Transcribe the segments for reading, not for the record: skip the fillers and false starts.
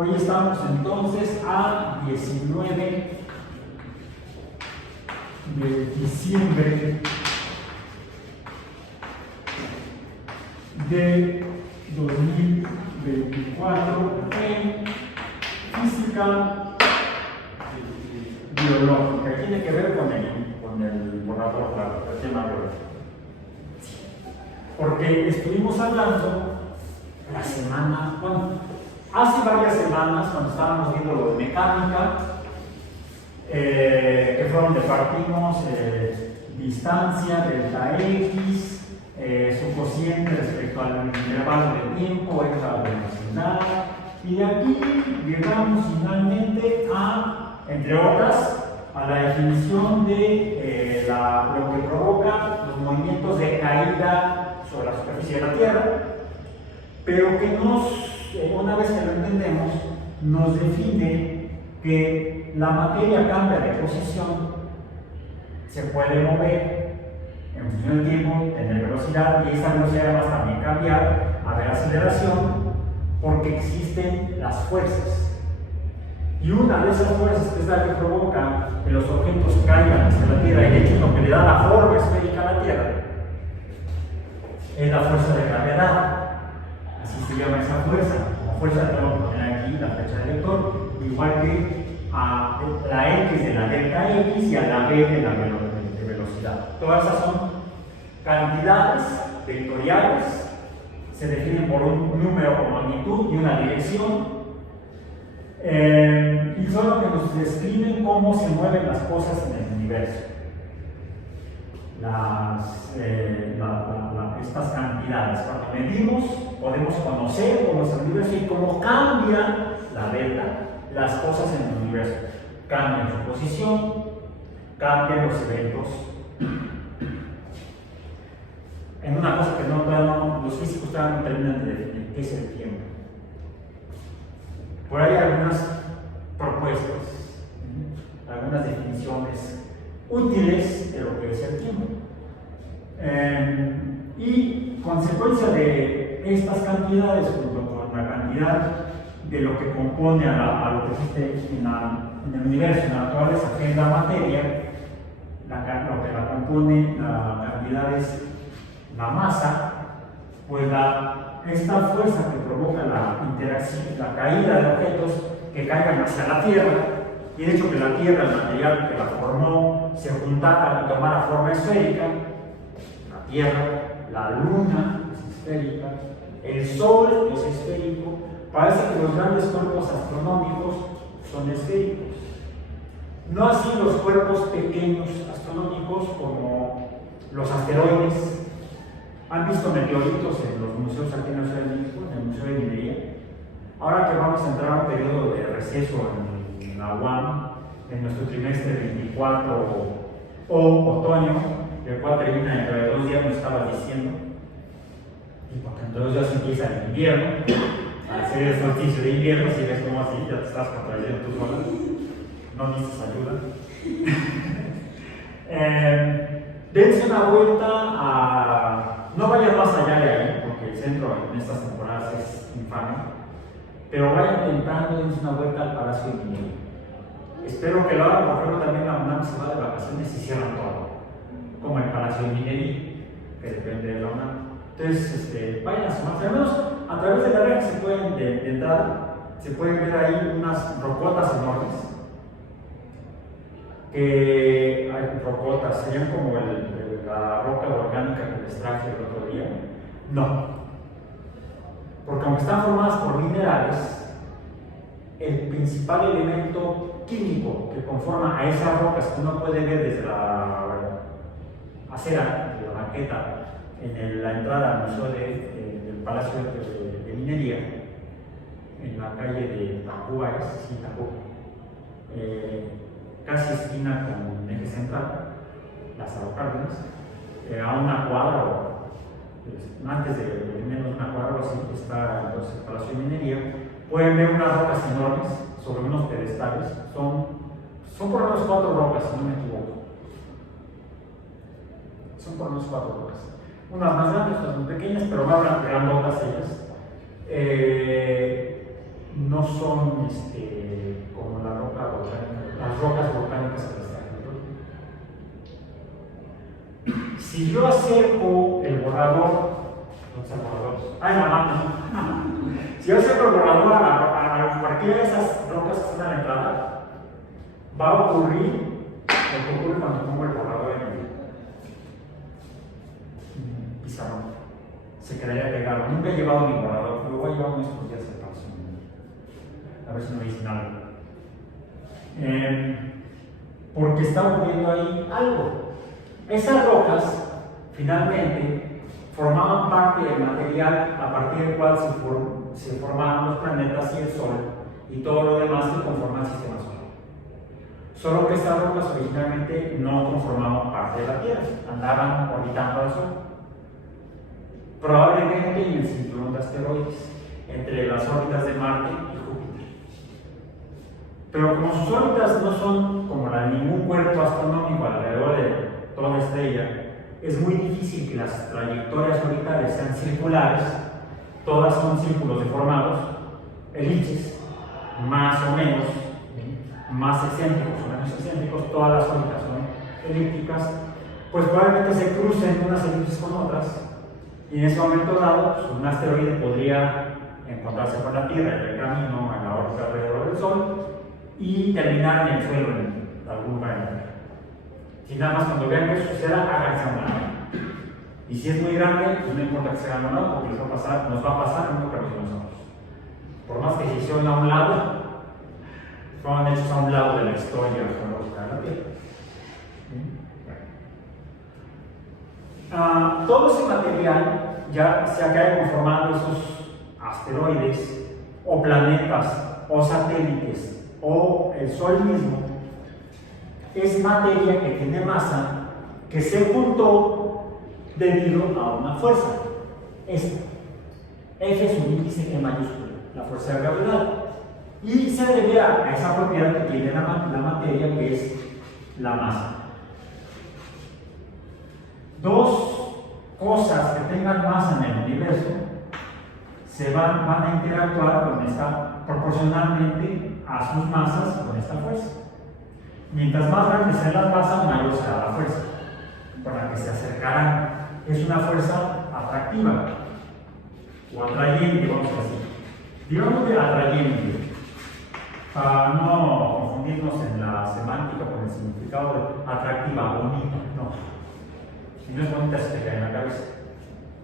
Hoy estamos entonces a 19 de diciembre de 2024 en física biológica. Tiene que ver con el borrador, el tema biológico. Porque estuvimos hablando la semana, bueno, hace varias semanas, cuando estábamos viendo lo de mecánica, que fue donde partimos distancia, delta x, su cociente respecto al intervalo de tiempo, x a la velocidad, y de aquí llegamos finalmente a, entre otras, a la definición de lo que provoca los movimientos de caída sobre la superficie de la Tierra, pero que una vez que lo entendemos, nos define que la materia cambia de posición, se puede mover en función del tiempo, tener velocidad, y esa velocidad además también cambiar a ver aceleración, porque existen las fuerzas. Y una de esas fuerzas, que es la que provoca que los objetos caigan hacia la Tierra, y de hecho lo que le da la forma esférica a la Tierra, es la fuerza de gravedad. Así se llama esa fuerza. La fuerza, tengo que poner aquí la flecha del vector, igual que a la x de la delta x y a la b de la velocidad. Todas esas son cantidades vectoriales, se definen por un número o magnitud y una dirección, y son lo que nos describen cómo se mueven las cosas en el universo. Estas cantidades, cuando medimos, podemos conocer cómo es el universo y cómo cambia la delta, las cosas en el universo. Cambian su posición, cambian los eventos. En una cosa que los físicos todavía no terminan de definir, ¿qué es el tiempo? Por ahí hay algunas propuestas, algunas definiciones útiles de lo que es el tiempo. Y consecuencia de estas cantidades, junto con la cantidad de lo que compone a lo que existe en el universo, en la naturaleza, que es la materia, lo que la compone, la cantidad es la masa, pues esta fuerza que provoca la interacción, la caída de objetos que caigan hacia la Tierra, y de hecho que la Tierra, el material que la formó, se juntara y tomara forma esférica. La Tierra, la Luna es esférica, el Sol es esférico. Parece que los grandes cuerpos astronómicos son esféricos. No así los cuerpos pequeños astronómicos como los asteroides. ¿Han visto meteoritos en los museos aquí en la Ciudad de México, en el Museo de Minería? Ahora que vamos a entrar a un periodo de receso en la UAM, en nuestro trimestre 24 o otoño, el cual termina dentro de 2 días, me estaba diciendo, y porque en 2 días empieza el invierno, al hacer el solsticio de invierno, si ves como así, ya te estás contrayendo tú sola, no necesitas ayuda. Dense una vuelta no vayan más allá de ahí, porque el centro en estas temporadas es infame, pero vayan tentando, dense una vuelta al Palacio de Minería. Espero que lo hagan, porque luego también la UNAM se va de vacaciones y cierran todo, como el Palacio de Minería, que depende de la UNAM. Entonces, vayan a sumarse, al menos a través de la red se pueden, de entrada, se pueden ver ahí unas rocotas enormes, que hay rocotas, serían como la roca orgánica que les traje el otro día. No, porque aunque están formadas por minerales, el principal elemento químico que conforma a esas rocas que uno puede ver desde la acera, de la banqueta, en la entrada al museo del Palacio de Minería, en la calle de Tacuba, casi esquina con Eje Central, Lázaro Cárdenas, a una cuadra o antes de menos una cuadra, así está entonces el Palacio de Minería. Pueden ver unas rocas enormes sobre unos pedestales, son por lo menos 4 rocas, si no me equivoco. Son por lo menos 4 rocas. Unas más grandes, otras más pequeñas, pero más grandotas ellas. No no son como la roca volcánica, las rocas volcánicas que están. Si yo acerco el borrador, ¿dónde está el borrador? Ah, en la mano. Si yo acerco el borrador a cualquiera de esas rocas que están a la entrada, va a ocurrir lo que ocurre cuando pongo el borrador en el pizarrón. Se quedaría pegado. Nunca he llevado mi borrador, pero voy a llevar unos estos días de paso. A ver si me dicen algo. Porque está ocurriendo ahí algo. Esas rocas, finalmente, formaban parte del material a partir del cual se formaban los planetas y el Sol y todo lo demás que conforma el sistema solar. Solo que estas rocas originalmente no conformaban parte de la Tierra, andaban orbitando al Sol. Probablemente en el cinturón de asteroides, entre las órbitas de Marte y Júpiter. Pero como sus órbitas no son como la de ningún cuerpo astronómico alrededor de toda estrella, es muy difícil que las trayectorias orbitales sean circulares. Todas son círculos deformados, elipses, más o menos, más excéntricos o menos excéntricos. Todas las órbitas son elípticas, pues probablemente se crucen unas elipses con otras, y en ese momento dado, pues, un asteroide podría encontrarse con la Tierra en el camino a la órbita alrededor del Sol y terminar en el suelo en algún lugar en la Tierra. Y nada más cuando vean que eso suceda, háganse a un lado. Y si es muy grande, pues no importa que se hagan a un lado, porque nos va a pasar en un camino nosotros. Por más que se hicieron a un lado, fueron hechos a un lado de la historia geológica de la Tierra. Todo ese material, ya sea que haya conformado esos asteroides, o planetas, o satélites, o el Sol mismo, es materia que tiene masa que se juntó debido a una fuerza. Esta. F es un índice E mayúscula, la fuerza de gravedad. Y se debe a esa propiedad que tiene la materia, que es la masa. Dos cosas que tengan masa en el universo van a interactuar proporcionalmente a sus masas con esta fuerza. Mientras más grandes sean las masas, mayor será la fuerza con la que se acercarán. Es una fuerza atractiva o atrayente, vamos a decir. Digamos de atrayente, para no confundirnos en la semántica con el significado de atractiva, bonita, no. Si no es bonita, se te cae en la cabeza.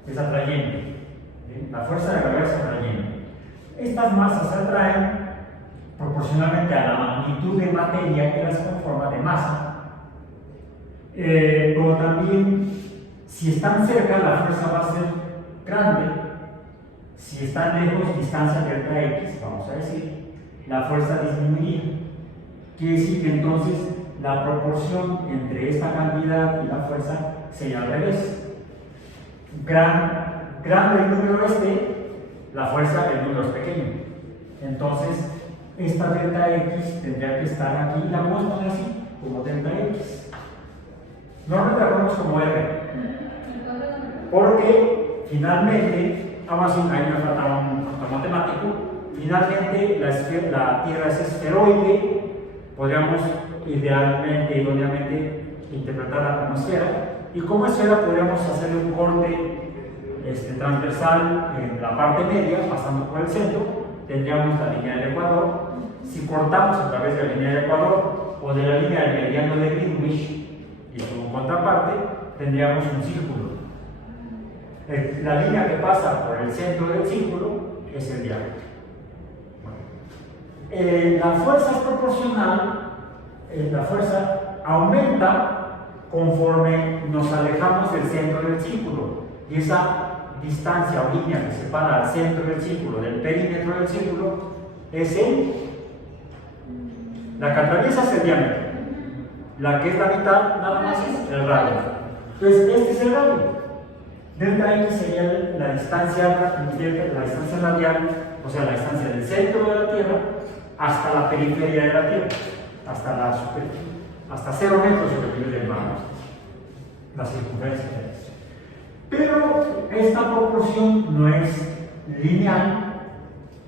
Es atrayente. La fuerza de la gravedad es atrayente. Estas masas se atraen proporcionalmente a la magnitud de materia que las conforma de masa. Pero también, si están cerca, la fuerza va a ser grande. Si están lejos, distancia delta X, vamos a decir, la fuerza disminuiría. Quiere decir que entonces la proporción entre esta cantidad y la fuerza sería al revés. Grande el número la fuerza del número es pequeño. Entonces, esta delta X tendría que estar aquí, la podemos poner así, como delta X. Normalmente la ponemos como R. Porque finalmente, vamos a decir, ahí me falta un matemático, finalmente la Tierra es esferoide, podríamos idealmente, idóneamente interpretarla como esfera, y como esfera podríamos hacer un corte transversal en la parte media, pasando por el centro, tendríamos la línea del Ecuador. Si cortamos a través de la línea del Ecuador o de la línea del meridiano de Greenwich y su contraparte, tendríamos un círculo. La línea que pasa por el centro del círculo es el diámetro. La fuerza es proporcional, la fuerza aumenta conforme nos alejamos del centro del círculo, y esa distancia o línea que separa al centro del círculo del perímetro del círculo es la que atraviesa es el diámetro, la que es la mitad nada más es el radio. Entonces este es el radio. Delta X sería la distancia radial, o sea la distancia del centro de la Tierra hasta la periferia de la Tierra, hasta 0 metros superior del mar, la circunferencia de eso. Pero esta proporción no es lineal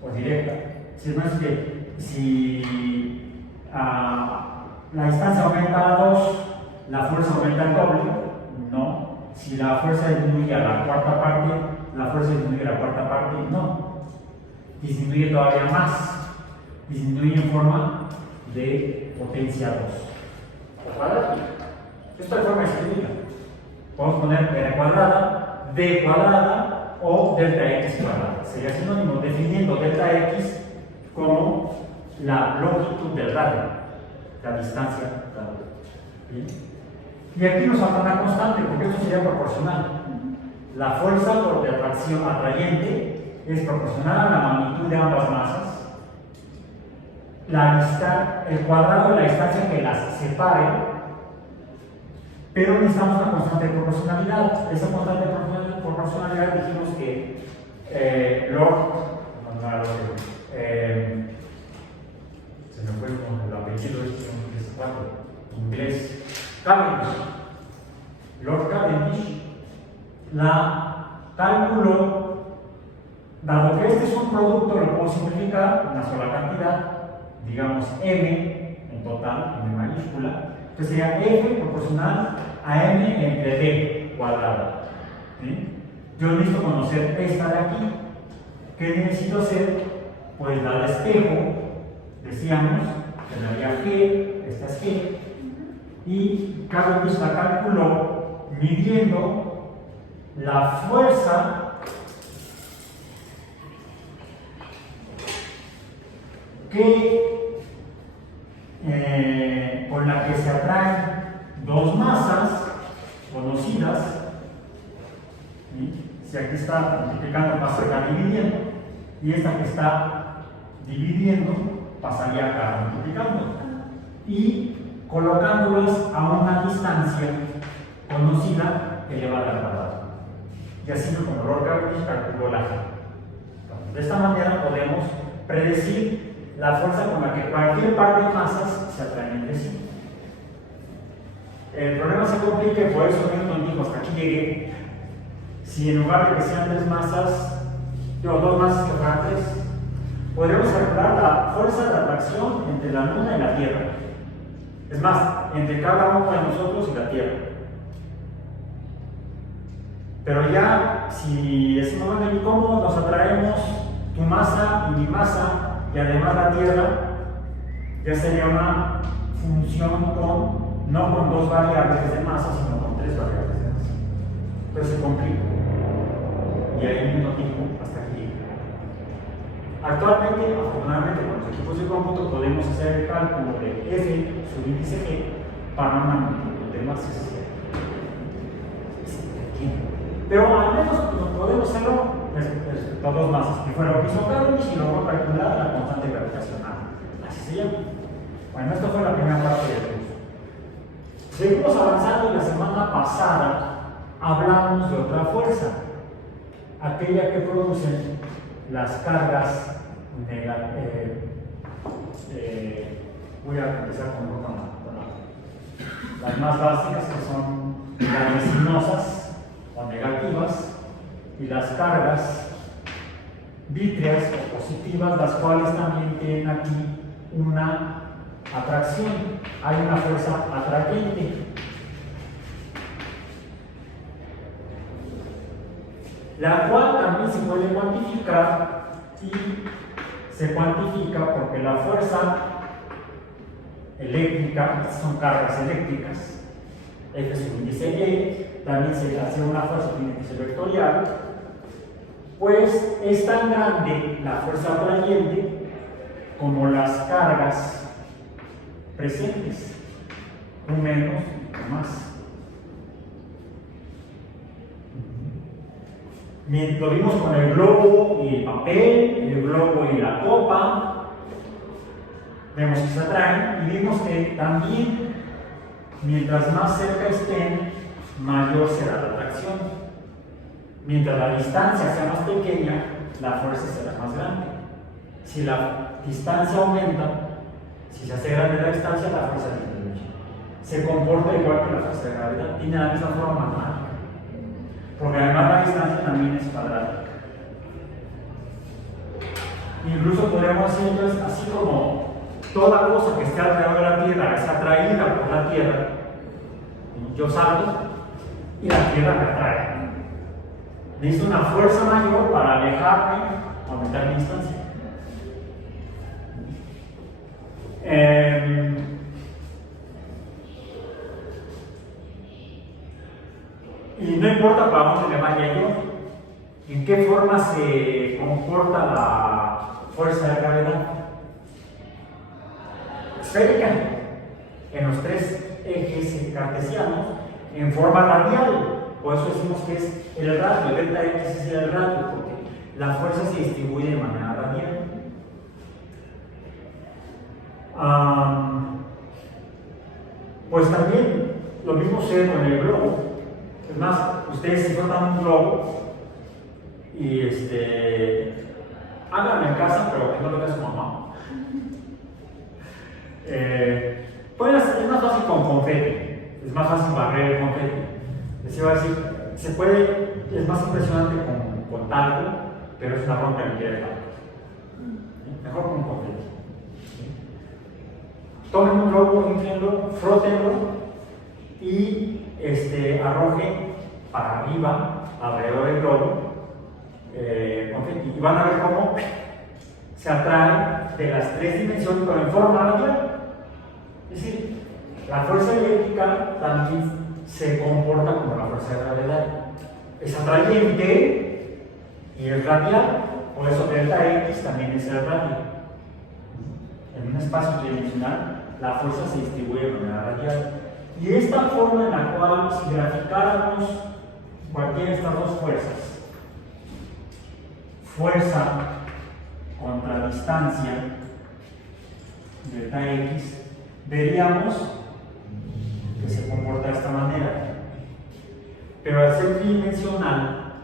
o directa, Si no es que si la distancia aumenta a 2, la fuerza aumenta al doble, no. Si la fuerza disminuye a la cuarta parte, la fuerza disminuye a la cuarta parte, no. Disminuye todavía más, disminuye en forma de potencia 2 o cuadrada. Esta es la forma de escribirla. Podemos poner r cuadrada, d cuadrada o delta x cuadrada. Sería sinónimo definiendo delta x como la longitud del radio, la distancia radio. ¿Bien? Y aquí nos falta una constante, porque esto sería proporcional. La fuerza de atracción atrayente es proporcional a la magnitud de ambas masas. El cuadrado de la distancia que las separe, pero necesitamos una constante de proporcionalidad. Esa constante de proporcionalidad dijimos que se me fue con el apellido inglés, Cavendish. Lord Cavendish la calculó, dado que este es un producto, lo puedo simplificar, una sola cantidad, digamos m en total, m mayúscula, entonces sería f proporcional a m entre d cuadrada. ¿Sí? Yo necesito conocer esta de aquí. ¿Qué necesito hacer? Pues la de espejo, decíamos, tendría g, esta es g, y Cavendish la calculó midiendo la fuerza con la que se atraen dos masas conocidas. ¿Sí? Si aquí está multiplicando, pasa acá dividiendo, y esta que está dividiendo pasaría acá multiplicando, y colocándolas a una distancia conocida elevada al cuadrado. Y así como Lord Cavendish calculó la G. De esta manera podemos predecir la fuerza con la que cualquier par de masas se atraen entre sí. El problema se complica y por eso Newton dijo: hasta aquí llegué. Si en lugar de que sean dos masas que fueran tres, podríamos calcular la fuerza de atracción entre la Luna y la Tierra. Es más, entre cada uno de nosotros y la Tierra. Pero ya, si decimos, bueno, ¿y cómo nos atraemos tu masa y mi masa y además la Tierra? Ya sería una función no con dos variables de masa, sino con tres variables de masa. Entonces se complica. Y ahí mismo tiempo hasta aquí. Actualmente, afortunadamente, con los equipos de cómputo podemos hacer el cálculo de F subíndice G para una multitud de masas. Pero al menos podemos hacerlo respecto a dos masas, que fuera lo que hizo Cavendish y luego calcular la constante gravitacional. Así se llama. Bueno, esta fue la primera parte del curso. Seguimos avanzando y la semana pasada hablamos de otra fuerza, aquella que producen las cargas voy a empezar con las más básicas, que son las resinosas o negativas, y las cargas vítreas o positivas, las cuales también tienen aquí una atracción. Hay una fuerza atrayente. La cual también se puede cuantificar, y se cuantifica porque la fuerza eléctrica, estas son cargas eléctricas, F subíndice Y, también se hace una fuerza de índice vectorial, pues es tan grande la fuerza atrayente como las cargas presentes, un menos o más. Lo vimos con el globo y el papel, el globo y la copa, vemos que se atraen, y vimos que también mientras más cerca estén, mayor será la atracción. Mientras la distancia sea más pequeña, la fuerza será más grande. Si la distancia aumenta, si se hace grande la distancia, la fuerza disminuye. Se comporta igual que la fuerza de gravedad, tiene la misma forma matemática. Porque además la distancia también es cuadrática. Incluso podríamos decir entonces, así como toda cosa que esté alrededor de la Tierra es atraída por la Tierra, yo salgo y la Tierra me atrae. Necesito una fuerza mayor para alejarme, aumentar mi distancia. Y no importa para dónde me vaya yo, en qué forma se comporta la fuerza de gravedad. Esférica, en los tres ejes cartesianos, en forma radial. Por eso decimos que es el radio, delta X es el radio, porque la fuerza se distribuye de manera radial. Pues también lo mismo sucede con el globo. Es más, ustedes si frotan un globo y háganlo en casa, pero que no lo haga su mamá. Es más fácil con confeti, es más fácil barrer el confeti. Les iba a decir, se puede, es más impresionante con talco, pero es una bronca que quiere talco. Mejor con confeti. Tomen un globo, inflenlo, frótenlo y arrojen para arriba, alrededor del globo, confeti. Y van a ver cómo se atrae de las tres dimensiones, pero en forma radial. Es decir, la fuerza eléctrica también se comporta como la fuerza de gravedad. Es atrayente y es radial, por eso delta X también es el radio. En un espacio tridimensional, la fuerza se distribuye de manera radial. Y esta forma en la cual, si graficáramos cualquiera de estas dos fuerzas, fuerza contra distancia, delta X, veríamos que se comporta de esta manera. Pero al ser tridimensional,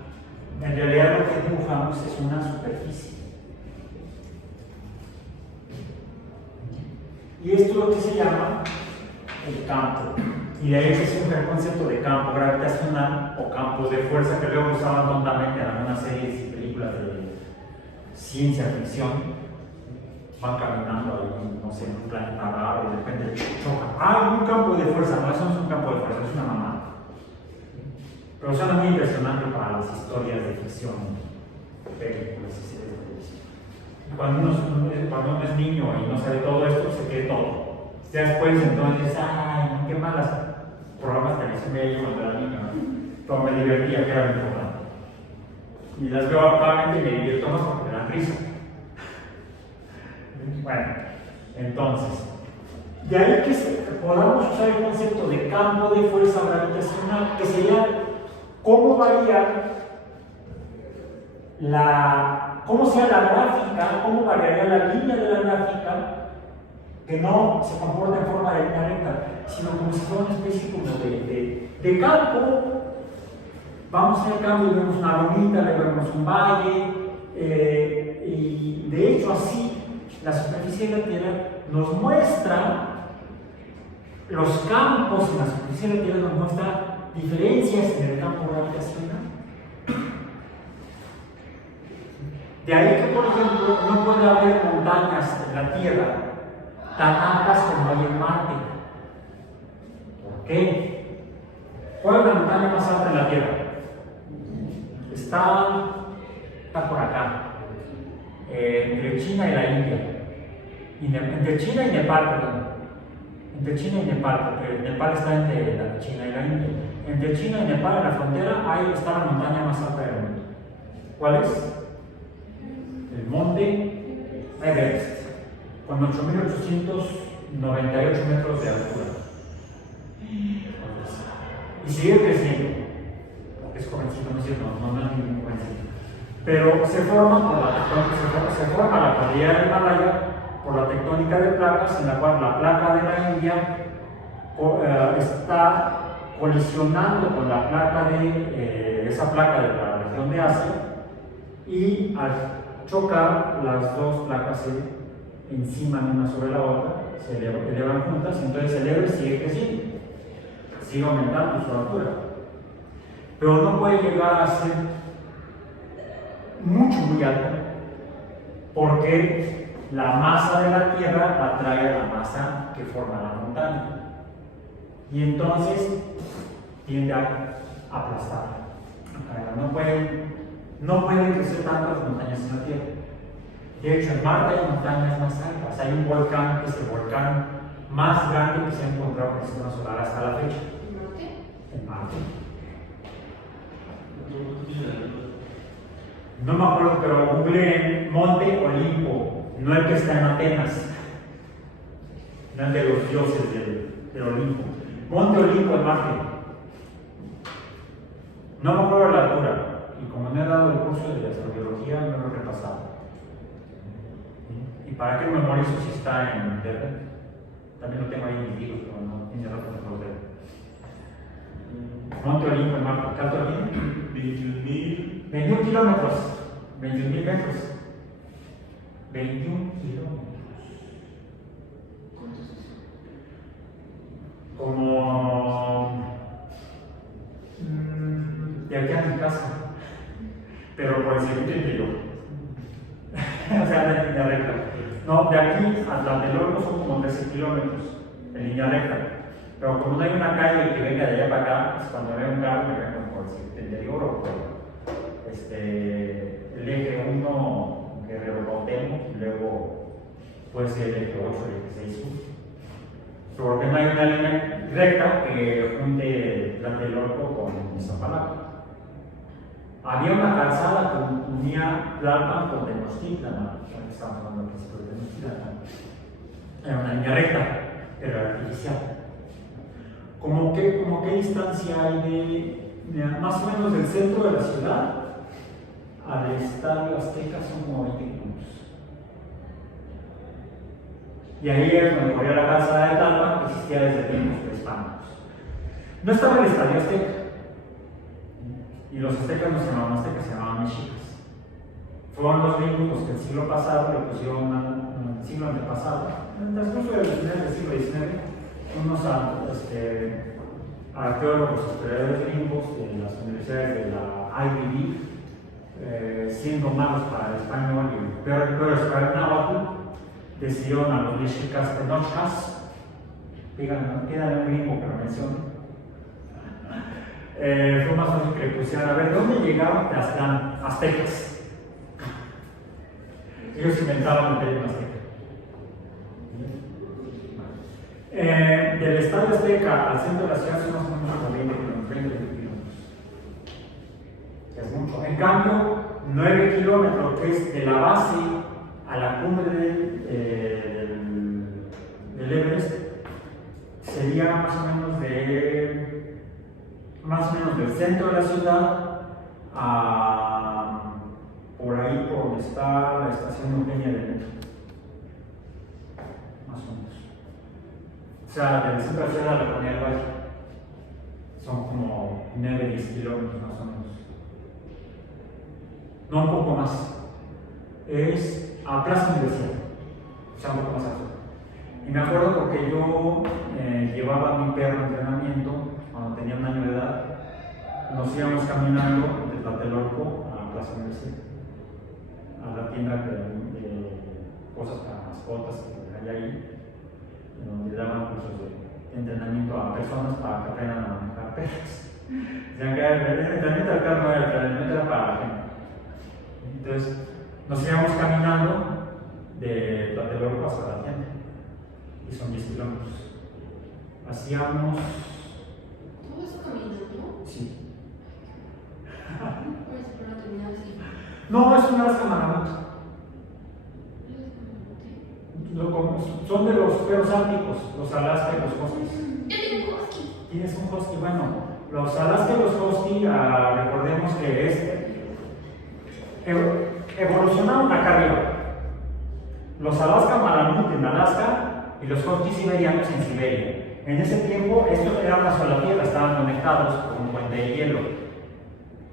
en realidad lo que dibujamos es una superficie. Y esto es lo que se llama el campo. Y de ahí se surge el concepto de campo gravitacional o campos de fuerza, que luego usaban tontamente en algunas series y películas de ciencia ficción. Van caminando ahí, no sé, en un planeta raro y de repente chocan. ¡Ah, un campo de fuerza! No, eso no es un campo de fuerza, es una mamada. Pero suena muy impresionante para las historias de ficción, películas y series de televisión. Cuando uno es niño y no sabe todo esto, se cree todo. Ya después, entonces, ¡ay, qué malas! Programas de televisión veía cuando era niño, pero me divertía, que era muy importante. Y las veo actualmente y me divierto más porque me dan risa. Bueno, entonces, de ahí que podamos usar el concepto de campo de fuerza gravitacional, que sería cómo varía cómo sea la gráfica, cómo variaría la línea de la gráfica, que no se comporta en forma de línea recta, sino como si fuera una especie como de campo. Vamos al campo y vemos una lomita, le vemos un valle, y de hecho así la superficie de la Tierra nos muestra los campos en la superficie de la Tierra, nos muestra diferencias en el campo gravitacional. De ahí que, por ejemplo, no puede haber montañas en la Tierra tan altas como hay en Marte. ¿Por qué? ¿Cuál es la montaña más alta en la Tierra? Está por acá, entre China y la India. Entre China y Nepal, perdón. Entre China y Nepal, porque Nepal está entre la China y la India. Entre China y Nepal, en la frontera, ahí está la montaña más alta del mundo. ¿Cuál es? El monte Everest, con 8.898 metros de altura. Y sigue creciendo, porque es jovencito, no es cierto, no es ningún jovencito. Pero se forma la cordillera del Himalaya por la tectónica de placas, en la cual la placa de la India está colisionando con la placa esa placa de la región de Asia, y al chocar, las dos placas se enciman una sobre la otra, se elevan juntas, entonces el Everest sigue creciendo, sigue aumentando su altura, pero no puede llegar a ser muy alto, porque la masa de la Tierra atrae a la masa que forma la montaña. Y entonces tiende a aplastar. No pueden crecer tantas montañas en la Tierra. De hecho, en Marte hay montañas más altas. Hay un volcán que es el volcán más grande que se ha encontrado en el sistema solar hasta la fecha. ¿En Marte? En Marte. No me acuerdo, pero googleé Monte Olimpo, no el que está en Atenas, no el de los dioses del Olimpo. Monte Olimpo en Marte. No me acuerdo la altura, y como no he dado el curso de astrobiología, no lo he repasado. ¿Y para qué memorizo si está en internet? También lo tengo ahí en mis libros, pero no tiene rato que no lo veo. Monte Olimpo en Marte, ¿qué altura tiene? 21 kilómetros, 21.000 metros. 21 kilómetros. ¿Cuánto es eso? Como de aquí a mi casa, pero por el circuito interior. O sea, de línea recta. No, de aquí a Tlatelolco son como 13 kilómetros en línea recta. Pero como no hay una calle que venga de allá para acá, pues cuando veo un carro me vengo por el circuito interior o por el eje 1 que rebotemos y luego puede ser el eje 8 y el eje 6 sur. Porque no hay una línea recta que junte Tlatelolco con Iztapalapa. Había una calzada que unía Tlalpan con Tenochtitlan, estamos hablando al principio de Tenochtitlan. Era una línea recta, pero era artificial. ¿Cómo qué distancia hay de más o menos del centro de la ciudad al Estadio Azteca? Son como 20 kilómetros. Y ahí es donde corría la calzada de Tlalpan, que existía desde tiempos prehispánicos. No estaba el Estadio Azteca. Y los aztecas no se llamaban aztecas, se llamaban mexicas. Fueron los gringos los que el siglo pasado le pusieron el siglo antepasado, en el transcurso del siglo XIX, unos arqueólogos historiadores gringos de las universidades de la Ivy League, siendo malos para el español y peores para el náhuatl, decidieron a los mexicas Tenochcas, pídanle un gringo que lo mencione. Fue más fácil que le pusieran a ver dónde llegaron las aztecas. Ellos inventaron el término azteca. Del Estadio Azteca al centro de la ciudad son más o menos como 20 kilómetros. Es mucho. En cambio, 9 kilómetros, que es de la base a la cumbre del Everest, sería más o menos del centro de la ciudad a por ahí por donde está la estación norteña del metro. Más o menos. O sea, del centro de la ciudad a la Colonia del Valle. Son como 9-10 kilómetros más o menos. No, un poco más. Es a Plaza Universidad. O sea, un poco más alto. Y me acuerdo porque yo llevaba a mi perro a entrenamiento cuando tenía 1 año de edad. Nos íbamos caminando de Tlatelolco a Plaza Universidad, a la tienda de cosas para mascotas que hay ahí, donde daban cursos de entrenamiento a personas para que aprendan a manejar perros. Decían que el entrenamiento del perro no era, el entrenamiento era para la gente. Entonces, nos íbamos caminando de Tlatelolco hasta la tienda, y son 10 kilómetros. Hacíamos. ¿Todo eso caminando? Sí. Pues por la terminal sí. No, es un Alaska Malamute. Son de los perros árticos, los Alaska y los Huskies. Yo tengo un husky. Tienes un husky, bueno, los Alaska y los husky, recordemos que evolucionaron acá arriba. Los Alaska Malamute en Alaska y los huskies siberianos en Siberia. En ese tiempo, estos eran una sola tierra, estaban conectados por un puente de hielo.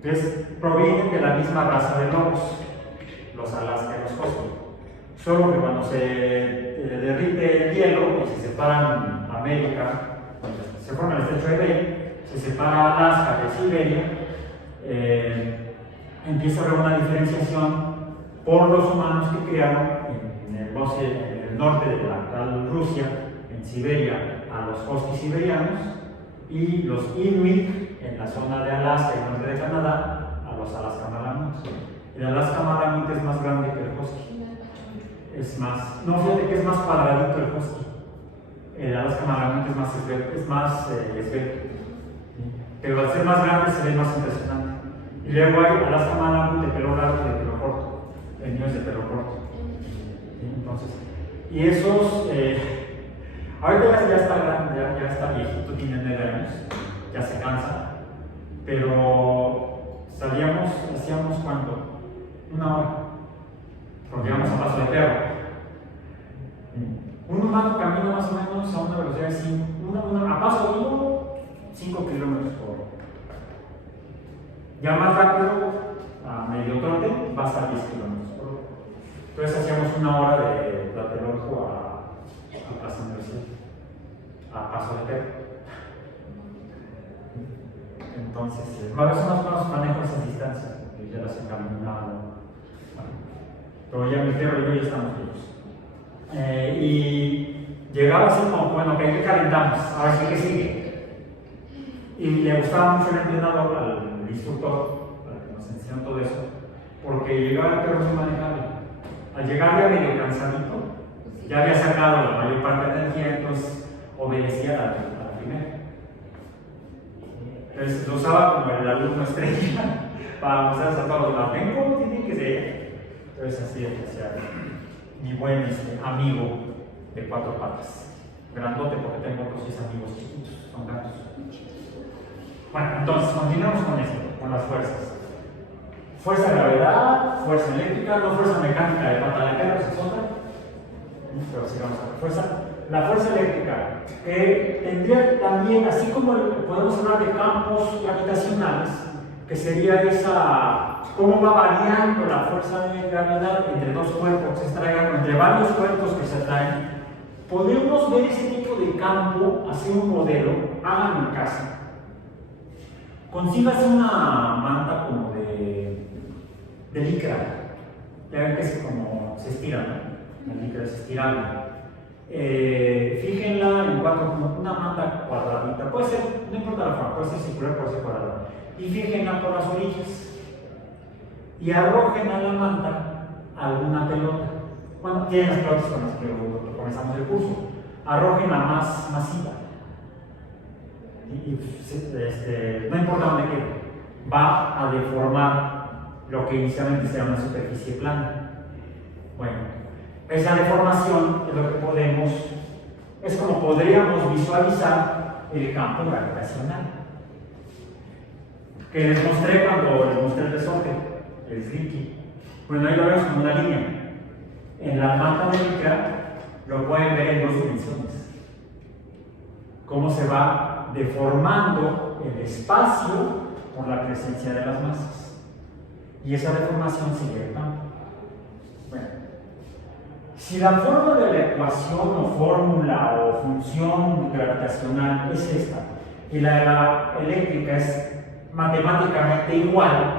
Entonces, provienen de la misma raza de lobos, los Alaska y los husky. Solo que cuando se derrite el hielo y se separan América, se forma el estrecho de Bering, se separa Alaska de Siberia, empieza a haber una diferenciación por los humanos que criaron en el bosque, en el norte de la actual Rusia, en Siberia, a los huskies siberianos, y los Inuit en la zona de Alaska y norte de Canadá, a los Alaska Malamutes. El Alaska Malamute es más grande que el husky. Es más, no, fíjate que es más cuadradito el husky. El Alaska Malamute es más esbelto. Pero al ser más grande se ve más impresionante. Y luego hay Alaska Malamute de pelo largo y de pelo corto. El mío es de pelo corto. Entonces, y esos, ahorita ya está grande, ya está viejito, tiene 9 años, ya se cansa. Pero hacíamos ¿cuánto? 1 hora. Porque íbamos a paso de perro. Un humano camina más o menos a una velocidad de 5, a paso vivo, 5 kilómetros por hora. Ya más rápido, a medio trote, vas a 10 kilómetros por hora. Entonces hacíamos 1 hora de Tlatelolco a Plaza Universidad, a paso de perro. Entonces, más o menos manejo esas distancias, porque ya las he caminado. Pero ya mi perro y yo ya estamos vivos. Y llegaba así como, bueno, ¿qué calentamos? Ahora sí que sigue. Y le gustaba mucho el entrenador, al instructor, para que nos enseñó todo eso, porque llegaba el perro muy manejable. Al llegar ya medio cansadito, ya había sacado la mayor parte de la energía, entonces obedecía a la primera. Entonces lo usaba como el alumno estrella para mostrarles a todos los demás, ven cómo tiene que ser. Entonces así decía mi buen amigo de 4 patas, grandote porque tengo otros 6 amigos chiquitos, son gatos. Bueno, entonces continuamos con esto, con las fuerzas. Fuerza de gravedad, fuerza eléctrica, no fuerza mecánica de pata de perro, esa es otra. Pero sigamos a la fuerza. La fuerza eléctrica, que tendría también, así como podemos hablar de campos gravitacionales, que sería esa, cómo va variando la fuerza de gravedad entre dos cuerpos que se extraigan, entre varios cuerpos que se atraen. Podemos ver ese tipo de campo, hacer un modelo, háganlo en casa. Consígase una manta como de licra, ya ven que es como se estira, ¿no? La licra es estirable. Fíjenla en una manta cuadradita, puede ser, no importa la forma, puede ser circular, puede ser cuadrada. Y fíjenla por las orillas y arrojen a la manta alguna pelota. Bueno, tienen las pelotas con las que comenzamos el curso. Arrojen la más masiva. No importa dónde quede, va a deformar lo que inicialmente sea una superficie plana. Bueno, esa deformación es lo que es como podríamos visualizar el campo gravitacional. Que les mostré cuando les mostré el resorte, el slinky. Bueno, ahí lo vemos como una línea. En la manta de licra lo pueden ver en 2 dimensiones. Cómo se va deformando el espacio por la presencia de las masas. Y esa deformación sigue el campo. Bueno, si la forma de la ecuación o fórmula o función gravitacional es esta, y la de la eléctrica es matemáticamente igual,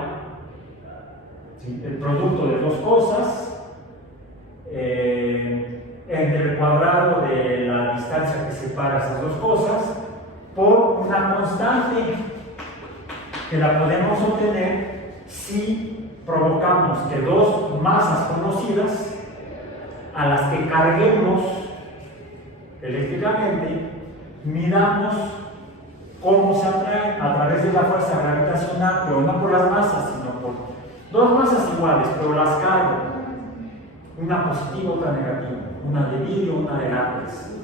¿sí? El producto de 2 cosas entre el cuadrado de la distancia que separa esas 2 cosas por una constante que la podemos obtener si provocamos que 2 masas conocidas a las que carguemos eléctricamente midamos cómo se atraen a través de la fuerza gravitacional, pero no por las masas, sino por 2 masas iguales, pero las cargo, una positiva, otra negativa, una de vidrio, una de látex,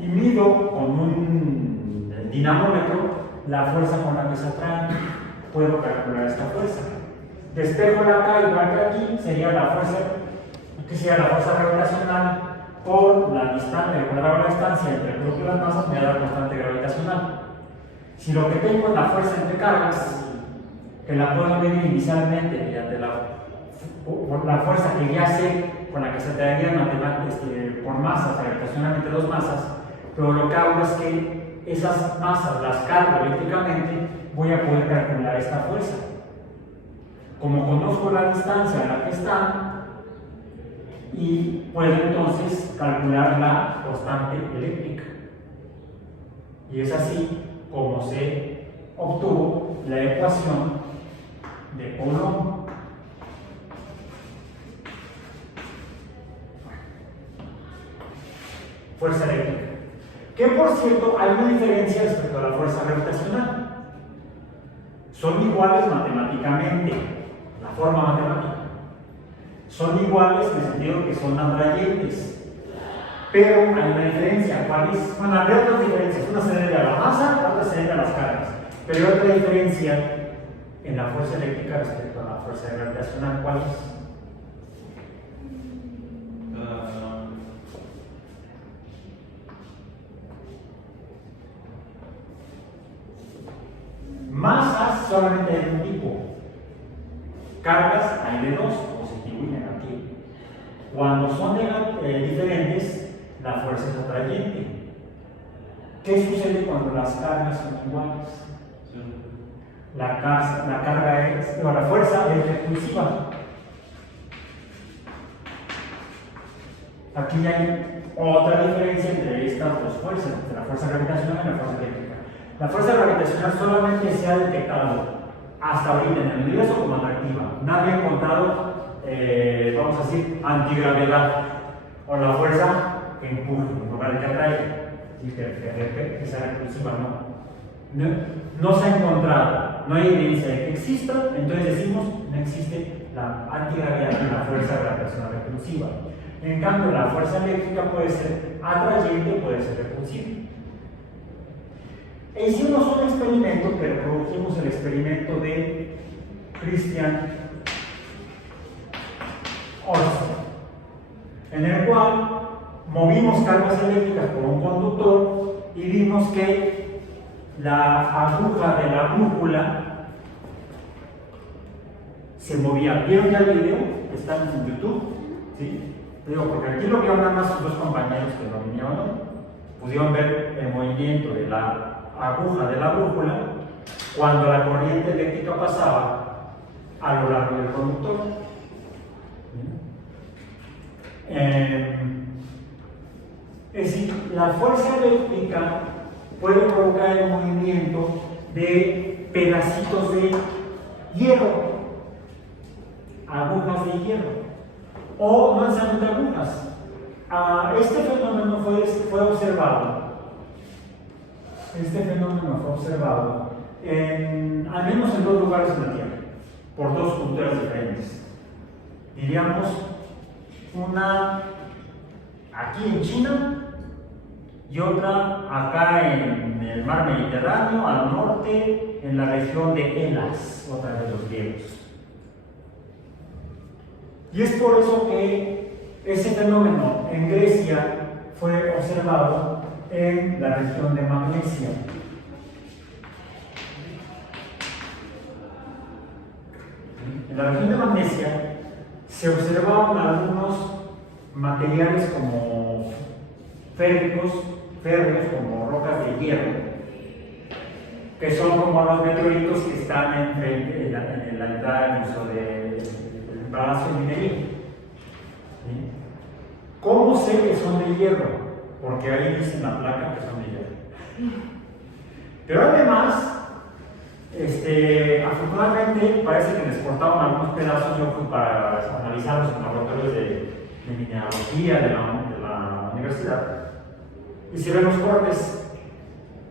y mido con un dinamómetro la fuerza con la que se atraen. Puedo calcular esta fuerza. Despejo la acá igual que aquí, sería la fuerza, que sería la fuerza gravitacional por la distancia, el cuadrado de la distancia entre el producto de las masas me da la constante gravitacional. Si lo que tengo es la fuerza entre cargas, que la puedo medir inicialmente mediante la fuerza que ya sé con la que se atraerían por masas, gravitacionalmente 2 masas, pero lo que hago es que esas masas las cargo eléctricamente, voy a poder calcular esta fuerza. como conozco la distancia a la que están, y puedo entonces calcular la constante eléctrica. Y es así como se obtuvo la ecuación de Coulomb. Fuerza eléctrica. Que por cierto, hay una diferencia respecto a la fuerza gravitacional. Son iguales matemáticamente, la forma matemática. Son iguales en el sentido que son atrayentes. Pero hay una diferencia. ¿Cuál es? Bueno, hay otras diferencias. Una se debe a la masa, la otra se debe a las cargas. Pero hay otra diferencia en la fuerza eléctrica respecto a la fuerza gravitacional. ¿Cuál es? Masas solamente hay de un tipo. Cargas hay de dos, positivo y negativo. Cuando son diferentes, la fuerza es atrayente. ¿Qué sucede cuando las cargas son iguales? La fuerza es repulsiva. Aquí hay otra diferencia entre estas dos fuerzas, entre la fuerza gravitacional y la fuerza eléctrica. La fuerza gravitacional solamente se ha detectado hasta ahorita en el universo como atractiva. Nadie ha encontrado, vamos a decir, antigravedad o la fuerza que empuja en lugar de que atrae, que sea repulsiva, no se ha encontrado. No hay evidencia de que exista, entonces decimos no existe la antigravedad en la fuerza gravitacional repulsiva. En cambio, la fuerza eléctrica puede ser atrayente, puede ser repulsiva. E hicimos un experimento que reprodujimos el experimento de Christian Ørsted, en el cual movimos cargas eléctricas por un conductor y vimos que la aguja de la brújula se movía. ¿Vieron ya el video? Está en YouTube. ¿Sí? Digo, porque aquí lo vieron nada más dos compañeros que lo vinieron, ¿no? Pudieron ver el movimiento de la aguja de la brújula cuando la corriente eléctrica pasaba a lo largo del conductor. Es decir, la fuerza eléctrica puede provocar el movimiento de pedacitos de hierro, agujas de hierro, o no necesariamente agujas. Este fenómeno fue observado. Al menos en dos lugares en la Tierra, por dos culturas diferentes. Diríamos, una aquí en China y otra acá en el mar Mediterráneo, al norte, en la región de Elas, otra de los griegos. Y es por eso que ese fenómeno en Grecia fue observado en la región de Magnesia. En la región de Magnesia se observaban algunos materiales como férreos, como rocas de hierro, que son como los meteoritos que están en la entrada del Museo del Palacio de Minería. ¿Sí? ¿Cómo sé que son de hierro? Porque ahí dice en la placa que son de hierro. Pero además, afortunadamente parece que les cortaron algunos pedazos. Yo fui para analizarlos en laboratorios de mineralogía de la universidad, y se ven los cortes,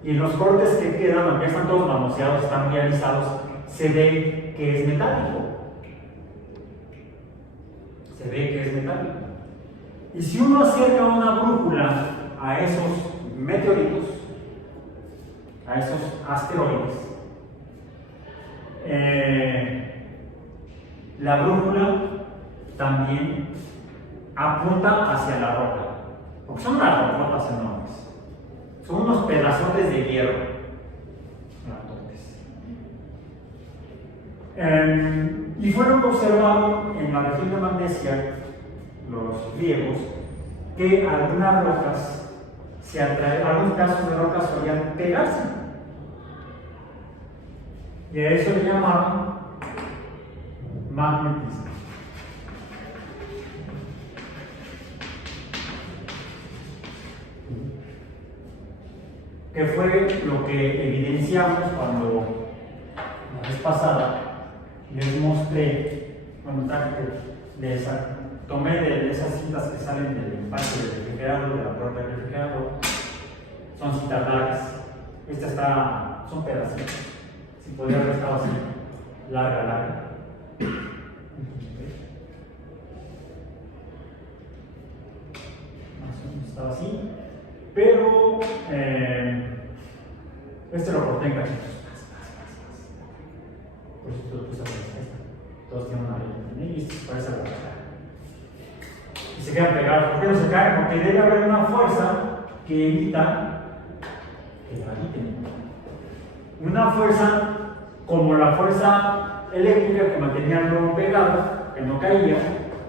y en los cortes que quedan, aunque están todos manoseados, están muy alisados, se ve que es metálico. Y si uno acerca una brújula a esos meteoritos, a esos asteroides, la brújula también apunta hacia la roca, porque son unas rocotas enormes, son unos pedazotes de hierro grandotes. Y fueron observados en la región de Magnesia, los griegos, que algunas rocas algunos pedazos de rocas solían pegarse, y a eso le llamaban magnetismo. ¿Qué fue lo que evidenciamos cuando la vez pasada les mostré, tomé de esas cintas que salen del empaque del refrigerador, de la puerta del refrigerador? Son cintas largas. Son pedacitos. Si podría haber estado así, larga. Más o menos estaba así. Pero este lo corté en cachitos. Por eso lo puse a esta. Todos tienen una línea y parece la cara. Y se quedan pegados. ¿Por qué no se caen? Porque debe haber una fuerza que evita que la eviten. Una fuerza como la fuerza eléctrica que mantenía el globo pegado, que no caía,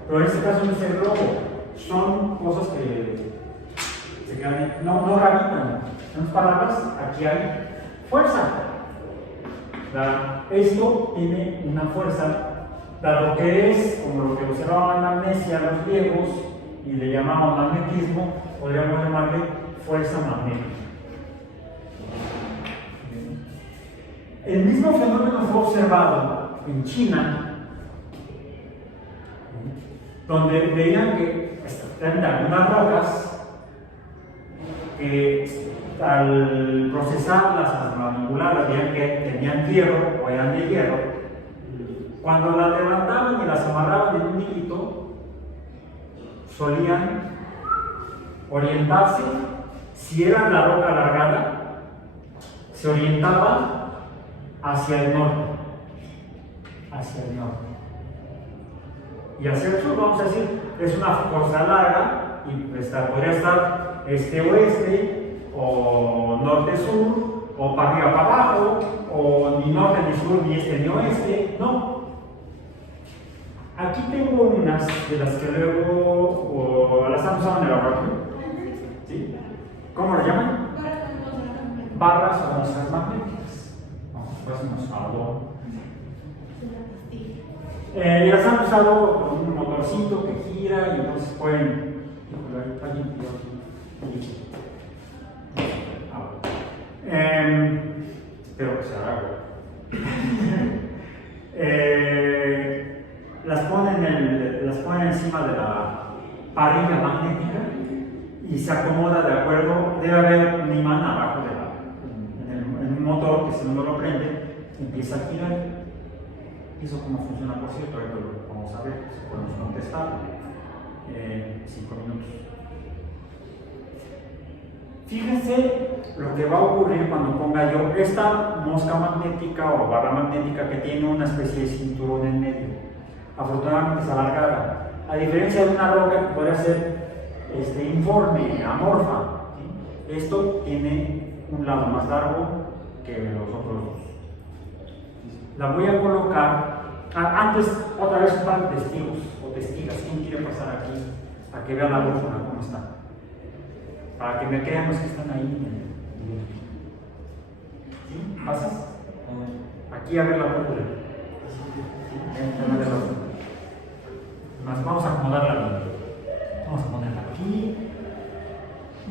pero en este caso no es el globo. Son cosas que se quedan, no gravitan. En otras palabras, aquí hay fuerza. Esto tiene una fuerza, dado que es como lo que observaban en la amnesia los griegos y le llamaban magnetismo, podríamos llamarle fuerza magnética. El mismo fenómeno fue observado en China, donde veían que eran algunas rocas que al procesarlas, al manipularlas, veían que tenían hierro o eran de hierro. Cuando las levantaban y las amarraban en un hilito, solían orientarse. Si era la roca alargada, se orientaba hacia el norte. Y hacia el sur, vamos a decir, es una cosa larga y podría estar este-oeste, o norte-sur, o para arriba para abajo, o ni norte ni sur, ni este ni oeste. No. Aquí tengo unas de las que luego las han usado en el laboratorio. ¿Sí? ¿Cómo lo llaman? Barras o onzas magnéticas. Pues nos habló. Las han usado con un motorcito que gira y entonces pueden. Espero que se haga. Las ponen encima de la parrilla magnética y se acomoda de acuerdo. Debe haber un imán abajo en un motor que si uno lo prende empieza a girar. ¿Eso cómo funciona, por cierto? Ahorita lo vamos a ver, si podemos contestar. 5 minutos. Fíjense lo que va a ocurrir cuando ponga yo esta mosca magnética o barra magnética que tiene una especie de cinturón en medio. Afortunadamente es alargada. A diferencia de una roca que podría ser informe, amorfa, ¿sí? Esto tiene un lado más largo que los otros dos. La voy a colocar. Antes, otra vez un par de testigos o testigas. ¿Quién quiere pasar aquí a que vea la brújula cómo está? Para que me crean los que están ahí. ¿Sí? ¿Pasas? Aquí a ver la brújula. Vamos a acomodarla bien. Vamos a ponerla aquí.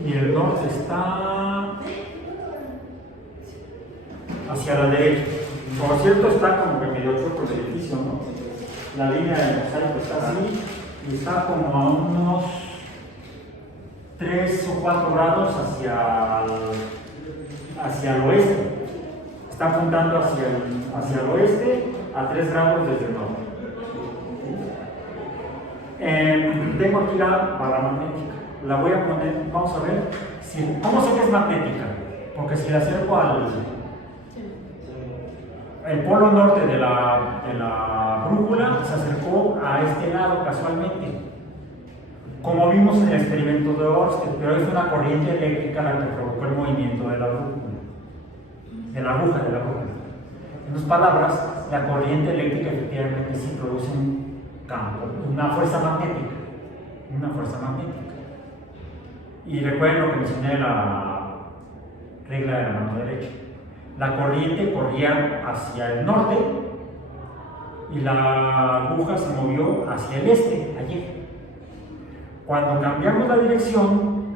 Y el norte está hacia la derecha. Por cierto, está como que medio chueco el edificio, ¿no? La línea de mosaico está así y está como a unos 3 o 4 grados hacia el oeste. Está apuntando hacia el oeste a 3 grados desde el norte. Tengo aquí la barra magnética. La voy a poner, vamos a ver. ¿Cómo sé que es magnética? Porque si la acerco el polo norte de la brújula se acercó a este lado casualmente, como vimos en el experimento de Ørsted, pero es una corriente eléctrica la que provocó el movimiento de la brújula, de la aguja de la brújula. En otras palabras, la corriente eléctrica efectivamente sí produce un campo, una fuerza magnética. Y recuerden lo que mencioné de la regla de la mano derecha. La corriente corría hacia el norte y la aguja se movió hacia el este ayer. Cuando cambiamos la dirección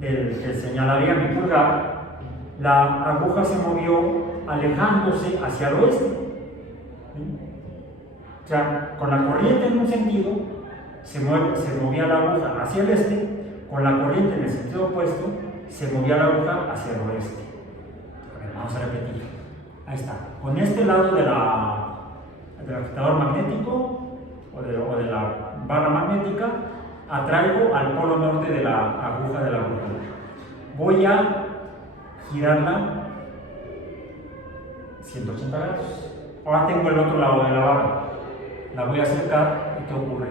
del que señalaría mi pulgar, la aguja se movió alejándose hacia el oeste. ¿Sí? O sea, con la corriente en un sentido, se movía la aguja hacia el este, con la corriente en el sentido opuesto, se movía la aguja hacia el oeste. A ver, vamos a repetir. Ahí está. Con este lado del agitador magnético o de la barra magnética, atraigo al polo norte de la aguja de la brújula. Voy a girarla 180 grados. Ahora tengo el otro lado de la barra. La voy a acercar y ¿qué ocurre?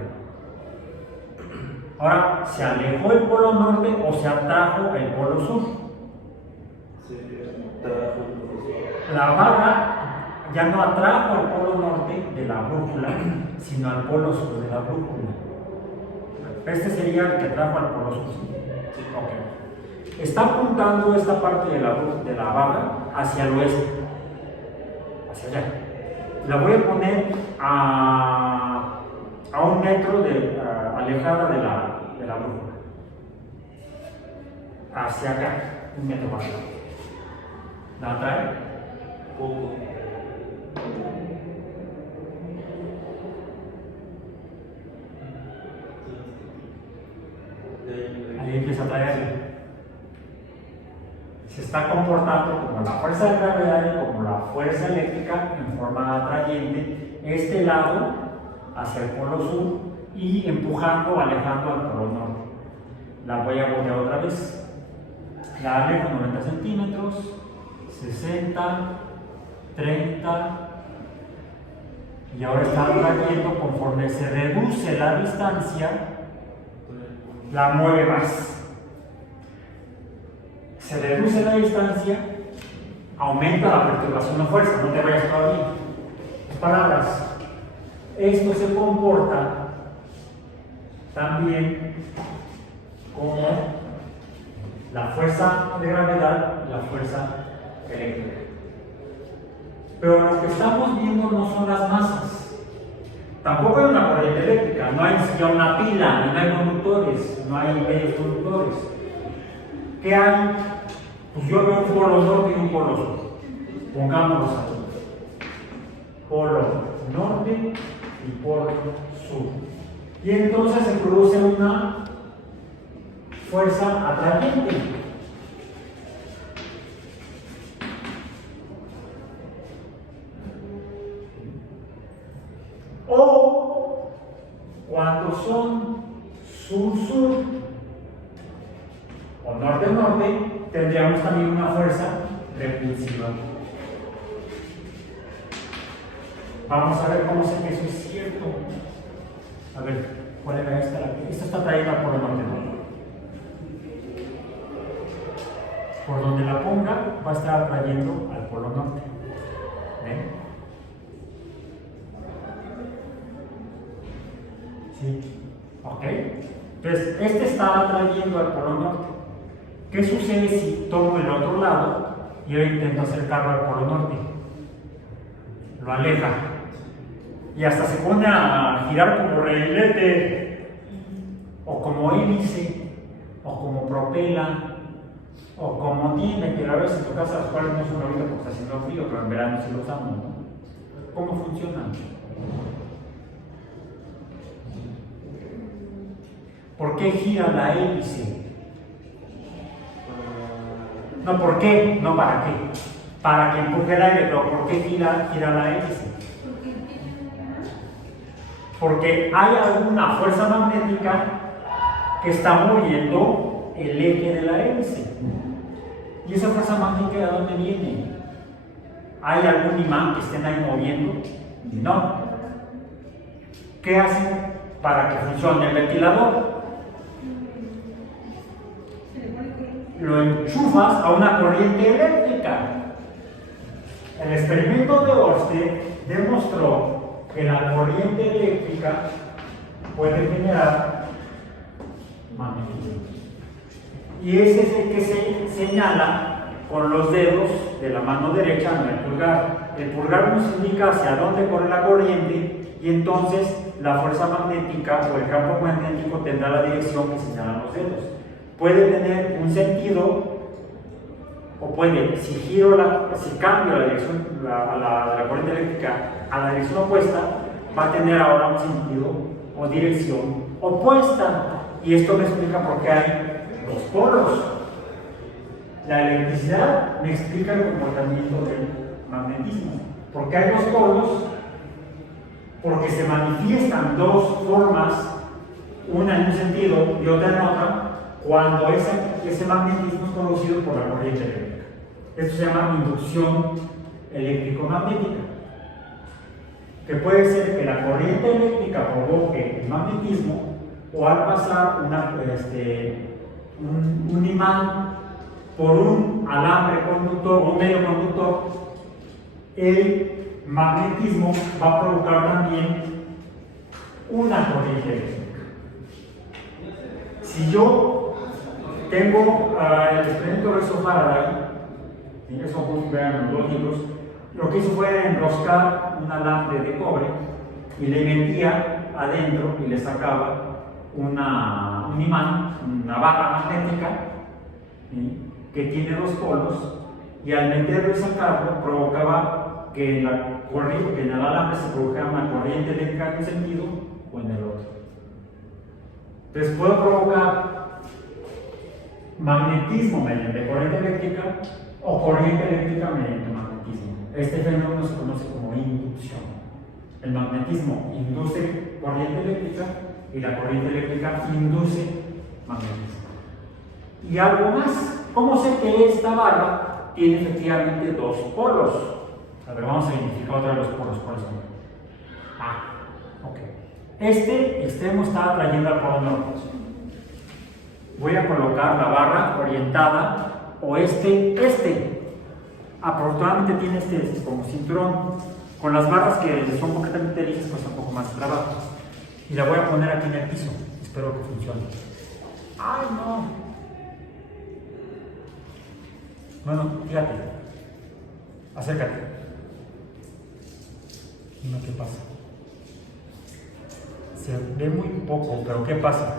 Ahora, ¿se alejó el polo norte o se atrajo el polo sur? La barra ya no atrajo al polo norte de la brújula, sino al polo sur de la brújula. Este sería el que atrajo al polo sur. Sí, ok. Está apuntando esta parte de la barra hacia el oeste, hacia allá. La voy a poner a 1 metro alejada de la brújula. Hacia acá, 1 metro más. ¿La trae? Poco. Ahí empieza a traer. Se está comportando como la fuerza de gravedad y como la fuerza eléctrica en forma atrayente este lado hacia el polo sur y empujando, alejando al polo norte. La voy a voltear otra vez. La alejo 90 centímetros, 60, 30 y ahora está atrayendo. Conforme se reduce la distancia, la mueve más. Se reduce la distancia, aumenta la perturbación o fuerza. No te vayas todavía. Palabras. Esto se comporta también como la fuerza de gravedad y la fuerza eléctrica. Pero lo que estamos viendo no son las masas. Tampoco hay una corriente eléctrica, no hay ya una pila, no hay conductores, no hay medios conductores. ¿Qué hay? Pues yo veo un polo norte y un polo sur. Pongámoslos aquí. Polo norte y polo sur. Y entonces se produce una fuerza atrayente. O cuando son sur-sur o norte-norte, tendríamos también una fuerza repulsiva. Vamos a ver cómo sé que eso es cierto. A ver, ¿cuál era esta? Esta está traída por el norte-norte. Por donde la ponga, va a estar atrayendo al polo norte. ¿Ven? Sí. ¿Ok? Entonces, este está atrayendo al polo norte. ¿Qué sucede si tomo el otro lado y yo intento acercarlo al polo norte? Lo aleja. Y hasta se pone a girar como reilete, o como hélice, o como propela, o como tiene, que a veces en tu casa las cuales no son ahorita porque está haciendo frío, pero en verano sí lo usamos, ¿no? ¿Cómo funciona? ¿Por qué gira la hélice? No, ¿por qué? No, ¿para qué? Para que empuje el aire, pero ¿por qué gira la hélice? Porque hay alguna fuerza magnética que está moviendo el eje de la hélice. ¿Y esa fuerza magnética de dónde viene? ¿Hay algún imán que estén ahí moviendo? No. ¿Qué hacen para que funcione el ventilador? Lo enchufas a una corriente eléctrica. El experimento de Ørsted demostró que la corriente eléctrica puede generar magnetismo. Y ese es el que se señala con los dedos de la mano derecha en el pulgar. el pulgar nos indica hacia dónde corre la corriente y entonces la fuerza magnética o el campo magnético tendrá la dirección que señalan los dedos. Puede tener un sentido o puede, si cambio la dirección de la corriente eléctrica a la dirección opuesta, va a tener ahora un sentido o dirección opuesta. Y esto me explica por qué hay dos polos. La electricidad me explica el comportamiento del magnetismo. ¿Por qué hay dos polos? Porque se manifiestan dos formas, una en un sentido y otra en otra, cuando ese magnetismo es producido por la corriente eléctrica. Esto se llama inducción eléctrico-magnética. Que puede ser que la corriente eléctrica provoque el magnetismo o al pasar un imán por un alambre conductor o un medio conductor, el magnetismo va a provocar también una corriente eléctrica. Si yo tengo el experimento de Faraday, y eso vean en los dos libros, lo que hizo fue enroscar un alambre de cobre y le metía adentro y le sacaba un imán, una barra magnética, ¿sí?, que tiene dos polos, y al meterlo y sacarlo provocaba que en el alambre se produjera una corriente eléctrica en un sentido o en el otro. Entonces puedo provocar magnetismo mediante corriente eléctrica o corriente eléctrica mediante magnetismo. Este fenómeno se conoce como inducción. El magnetismo induce corriente eléctrica y la corriente eléctrica induce magnetismo. Y algo más. ¿Cómo sé que esta barra tiene efectivamente dos polos? A ver, vamos a identificar otra vez los polos. ¿Cuáles son? Ok. Este extremo está atrayendo al polo norte. Voy a colocar la barra orientada oeste. Afortunadamente tiene como cinturón. Con las barras que son completamente lisas, pues un poco más de trabajo. Y la voy a poner aquí en el piso. Espero que funcione. ¡Ay, no! Bueno, fíjate. Acércate. Dime qué pasa. Se ve muy poco, pero ¿qué pasa?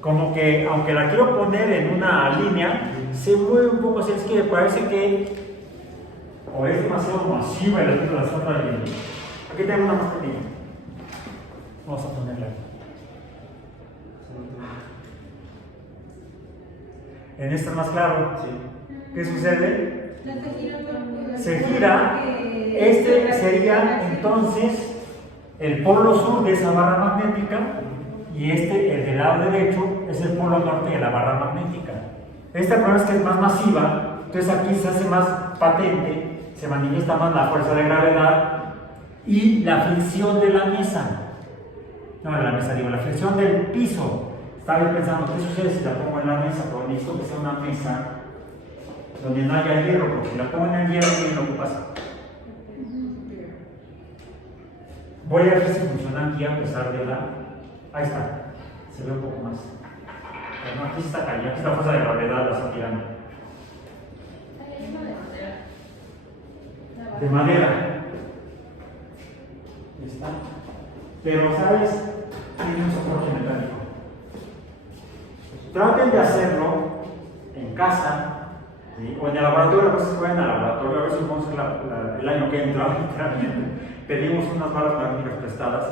Como que, aunque la quiero poner en una línea, se mueve un poco así. Es que parece que o es demasiado masiva y la luz la está trayendo. Aquí tengo una más pequeña. Vamos a ponerla aquí. En esta más claro. ¿Qué sucede? Se gira. Este sería entonces el polo sur de esa barra magnética y el del lado derecho es el polo norte de la barra magnética. Esta prueba es que es más masiva, entonces aquí se hace más patente, se manifiesta más la fuerza de gravedad y la fricción de la mesa. No, de la mesa, digo, la fricción del piso. Estaba yo pensando, ¿qué sucede si la pongo en la mesa? Pero necesito que sea una mesa donde no haya hierro, porque si la pongo en el hierro, miren lo que pasa. Voy a ver si funciona aquí a pesar de la... Ahí está, se ve un poco más. Bueno, aquí está cayendo, aquí está la fuerza de gravedad, la está tirando. De madera. Ahí está. Pero, ¿sabes? Tiene un soporte metálico. Traten de hacerlo en casa, ¿sí?, o en el laboratorio. A veces vayan al laboratorio, a ver si vamos el año que entra, literalmente. Pedimos unas barras magnéticas prestadas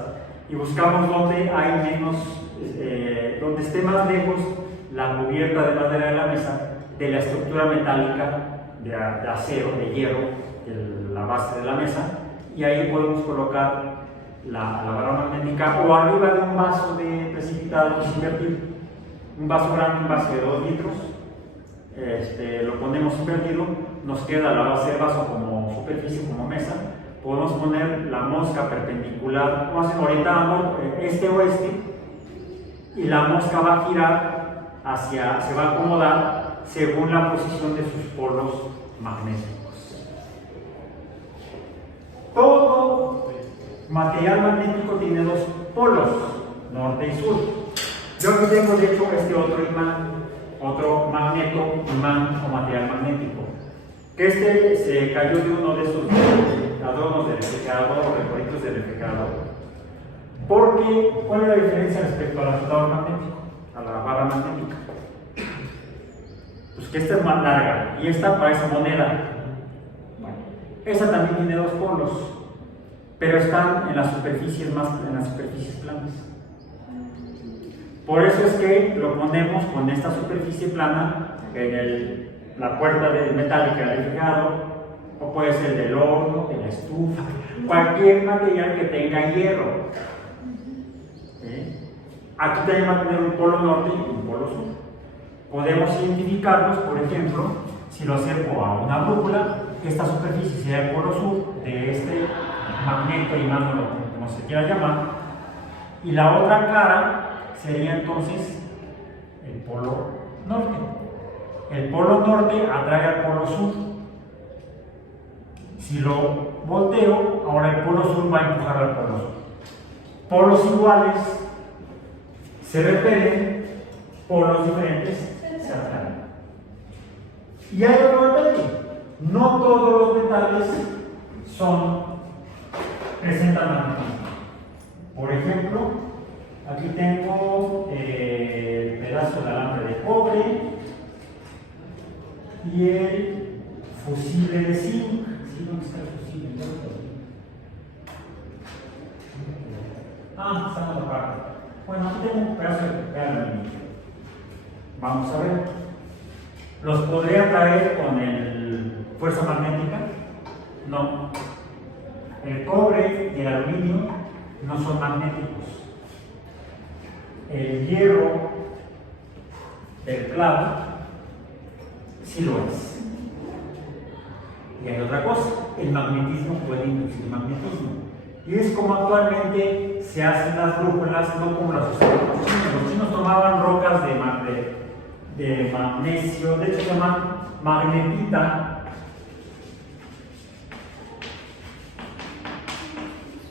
y buscamos donde hay menos, donde esté más lejos la cubierta de madera de la mesa de la estructura metálica de acero, de hierro, de la base de la mesa, y ahí podemos colocar la barra magnética o arriba de un vaso de precipitado invertido. Un vaso grande, un vaso de 2 litros, lo ponemos invertido, nos queda la base del vaso como superficie, como mesa. Podemos poner la mosca perpendicular, orientamos este-oeste, y la mosca va a girar se va a acomodar según la posición de sus polos magnéticos. Todo material magnético tiene dos polos, norte y sur. Yo aquí tengo de hecho otro imán, otro magneto, imán o material magnético. que se cayó de uno de esos adornos del refrigerador o recuadritos del refrigerador. Porque, ¿cuál es la diferencia respecto al ajustador magnético, a la barra magnética? Pues que esta es más larga y esta parece moneda. Bueno, esta también tiene dos polos, pero están en las superficies planas. Por eso es que lo ponemos con esta superficie plana en la puerta metálica del refrigerador, o puede ser del horno, de la estufa, cualquier material que tenga hierro. Aquí también va a tener un polo norte y un polo sur. Podemos identificarlos, por ejemplo, si lo acerco a una brújula, esta superficie sería el polo sur de este magneto, llamándolo como se quiera llamar, y la otra cara sería entonces el polo norte. El polo norte atrae al polo sur. Si lo volteo, ahora el polo sur va a empujar al polo sur. Polos iguales se repelen, polos diferentes se atraen. Y hay otro detalle: no todos los metales presentan magnetismo. Por ejemplo, aquí tengo el pedazo de alambre de cobre y el fusible de zinc. ¿Sí? ¿Dónde está el fusible? Está en otra parte. Bueno, aquí tengo un pedazo de aluminio. Vamos a ver. ¿Los podría traer con el fuerza magnética? No. El cobre y el aluminio no son magnéticos. El hierro del clavo sí lo es. Y hay otra cosa: el magnetismo puede inducir magnetismo. Y es como actualmente se hacen las brújulas, no como las usaban los chinos. Los chinos tomaban rocas de magnesio, de hecho se llaman magnetita.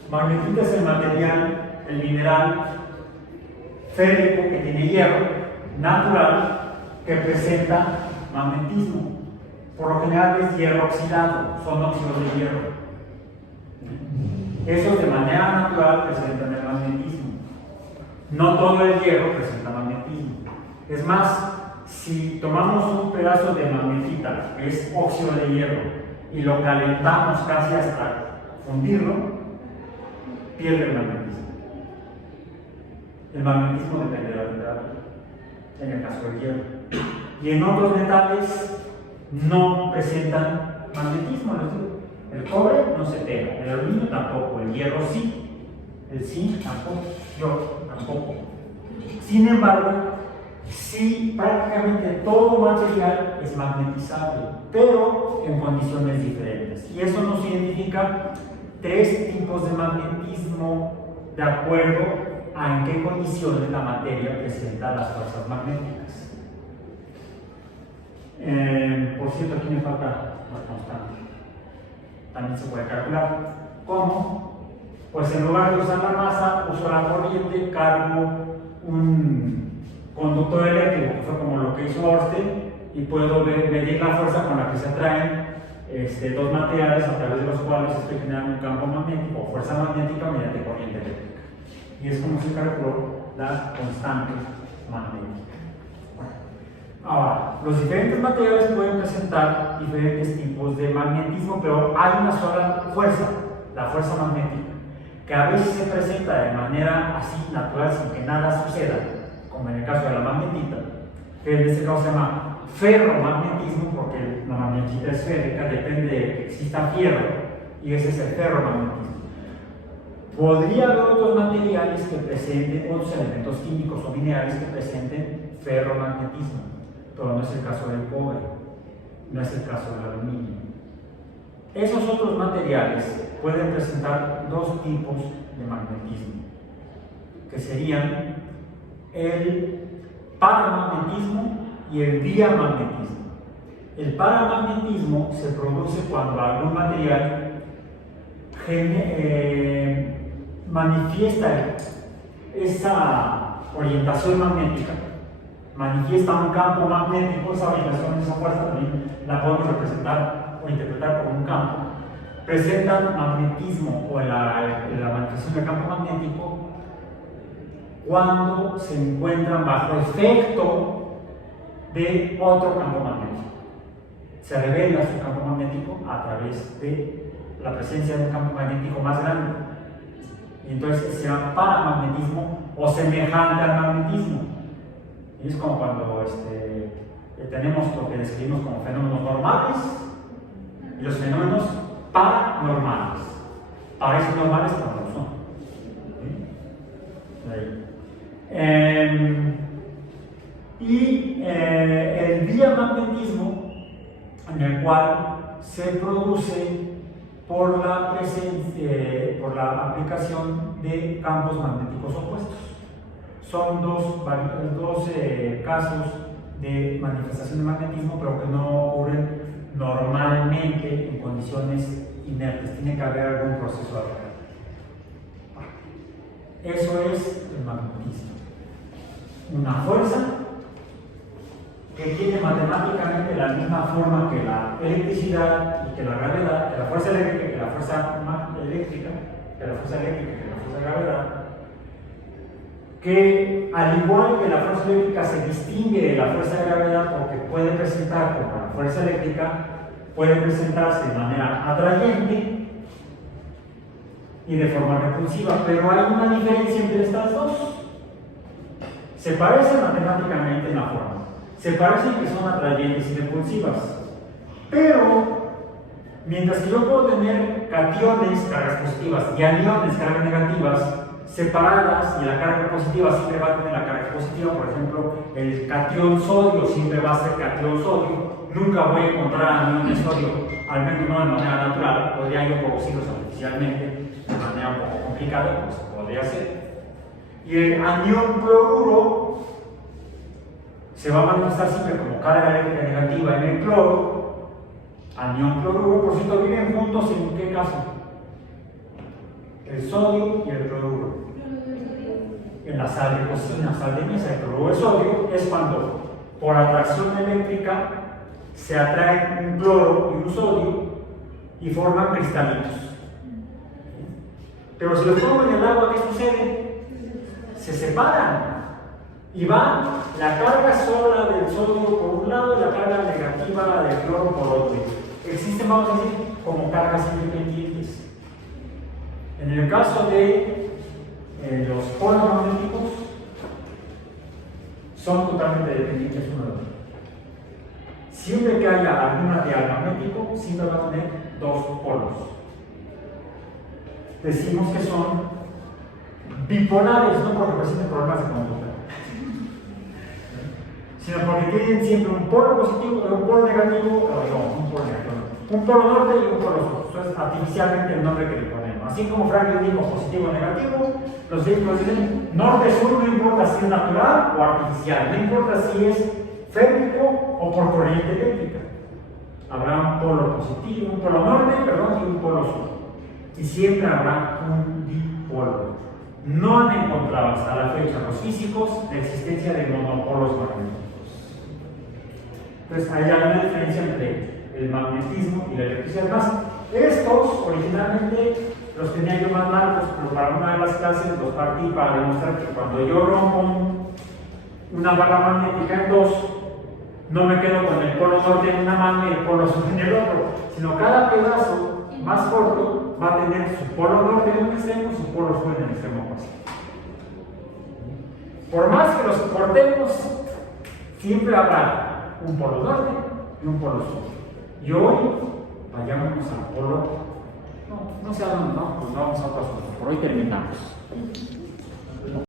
Magnetita es el material, el mineral férrico que tiene hierro natural que presenta magnetismo. Por lo general es hierro oxidado, son óxidos de hierro. Esos de manera natural presentan el magnetismo. No todo el hierro presenta magnetismo. Es más, si tomamos un pedazo de magnetita, que es óxido de hierro, y lo calentamos casi hasta fundirlo, pierde el magnetismo. El magnetismo depende de la temperatura, en el caso del hierro. Y en otros metales no presentan magnetismo. El cobre no se pega, el aluminio tampoco, el hierro sí, el zinc tampoco, yo tampoco. Sin embargo, sí, prácticamente todo material es magnetizable, pero en condiciones diferentes. Y eso nos identifica tres tipos de magnetismo de acuerdo a en qué condiciones la materia presenta las fuerzas magnéticas. Por cierto, aquí me falta la constante. También se puede calcular. ¿Cómo? Pues en lugar de usar la masa, uso la corriente, cargo un conductor eléctrico, que fue como lo que hizo Ørsted, y puedo medir la fuerza con la que se atraen dos materiales a través de los cuales estoy generando un campo magnético o fuerza magnética mediante corriente eléctrica. Y es como se calculó la constante magnética. Ahora, los diferentes materiales pueden presentar diferentes tipos de magnetismo, pero hay una sola fuerza, la fuerza magnética, que a veces se presenta de manera así natural, sin que nada suceda, como en el caso de la magnetita, que en este caso se llama ferromagnetismo, porque la magnetita es férrica, depende de que exista fierro, y ese es el ferromagnetismo. Podría haber otros materiales que presenten, otros elementos químicos o minerales que presenten ferromagnetismo, pero no es el caso del cobre, no es el caso del aluminio. Esos otros materiales pueden presentar dos tipos de magnetismo, que serían el paramagnetismo y el diamagnetismo. El paramagnetismo se produce cuando algún material manifiesta esa orientación magnética, manifiesta un campo magnético. Esa orientación, esa fuerza también la podemos representar o interpretar como un campo, presentan magnetismo o la manifestación del campo magnético cuando se encuentran bajo efecto de otro campo magnético. Se revela su campo magnético a través de la presencia de un campo magnético más grande. Y entonces se llama paramagnetismo o semejante al magnetismo. Y es como cuando tenemos lo que describimos como fenómenos normales y los fenómenos paranormales. Parecen normales, pero no lo son. ¿Sí? El biomagnetismo, en el cual se produce por la aplicación de campos magnéticos opuestos. Son dos casos de manifestación de magnetismo, pero que no ocurren normalmente en condiciones inertes. Tiene que haber algún proceso alrededor. Eso es el magnetismo. Una fuerza que tiene matemáticamente la misma forma que la electricidad y que la gravedad, que la fuerza eléctrica, que la fuerza eléctrica, que la fuerza eléctrica, que la fuerza de gravedad, que al igual que la fuerza eléctrica se distingue de la fuerza de gravedad porque puede presentar como la fuerza eléctrica, puede presentarse de manera atrayente y de forma repulsiva, pero hay una diferencia entre estas dos. Se parecen matemáticamente en la forma, se parecen que son atrayentes y repulsivas, pero mientras que yo puedo tener cationes, cargas positivas, y aniones, cargas negativas, separadas, y la carga positiva siempre va a tener la carga positiva. Por ejemplo, el catión sodio siempre va a ser catión sodio. Nunca voy a encontrar anión de sodio, al menos no de manera natural. Podría yo producirlos artificialmente de manera un poco complicada, como se podría hacer. Y el anión cloruro se va a manifestar siempre como carga eléctrica negativa en el cloro. Anión cloruro, por cierto, viven juntos en qué caso? El sodio y el cloruro. En la sal de cocina, sal de mesa, el cloruro de sodio es cuando por atracción eléctrica se atraen un cloro y un sodio y forman cristalitos. Pero si los pongo en el agua, ¿qué sucede? Se separan y va la carga sola del sodio por un lado y la carga negativa del cloro por otro. Existen, vamos a decir, como cargas independientes. En el caso de los polos magnéticos, son totalmente dependientes uno de otro. Siempre que haya algún material magnético, siempre va a tener dos polos. Decimos que son bipolares, no porque presenten problemas de conducta, sino porque tienen siempre un polo positivo y un polo negativo, un polo norte y un polo sur. Eso es artificialmente el nombre que le ponemos. Así como Franklin dijo positivo o negativo, los físicos dicen norte-sur, no importa si es natural o artificial, no importa si es férmico o por corriente eléctrica. Habrá un polo positivo, un polo norte, y un polo sur. Y siempre habrá un dipolo. No han encontrado hasta la fecha los físicos la existencia de monopolos magnéticos. Entonces hay una diferencia entre el magnetismo y la electricidad. Además, estos originalmente los tenía yo más largos, pero para una de las clases los partí para demostrar que cuando yo rompo una barra magnética en dos, no me quedo con el polo norte en una mano y el polo sur en el otro, sino cada pedazo más corto va a tener su polo norte en un extremo y su polo sur en el extremo opuesto. Por más que los cortemos, siempre habrá un polo norte y un polo sur. Y hoy vayámonos al polo. No sé a dónde, no, pues vamos a otro asunto. Por hoy terminamos.